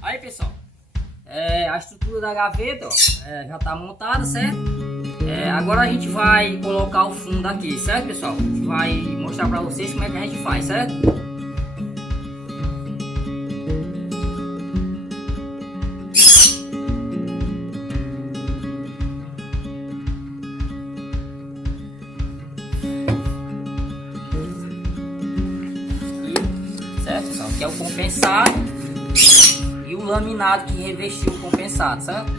Aí pessoal, a estrutura da gaveta ó, já está montada, certo? Agora a gente vai colocar o fundo aqui, certo pessoal? A gente vai mostrar para vocês como é que a gente faz, certo? Certo pessoal? Aqui é o compensado e o laminado que revestiu o compensado, certo?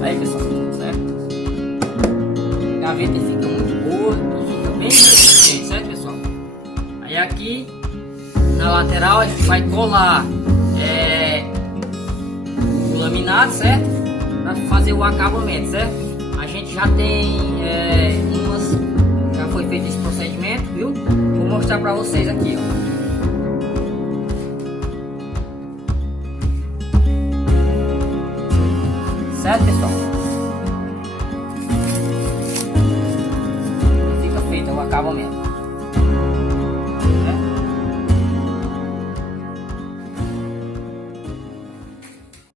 Aí pessoal, certo? A gaveta fica muito boa, fica bem resistente, certo pessoal? Aí aqui na lateral a gente vai colar o laminado, certo? Para fazer o acabamento, certo? A gente já tem já foi feito esse procedimento, viu? Vou mostrar para vocês aqui, ó. Certo pessoal? Fica feito o acabamento.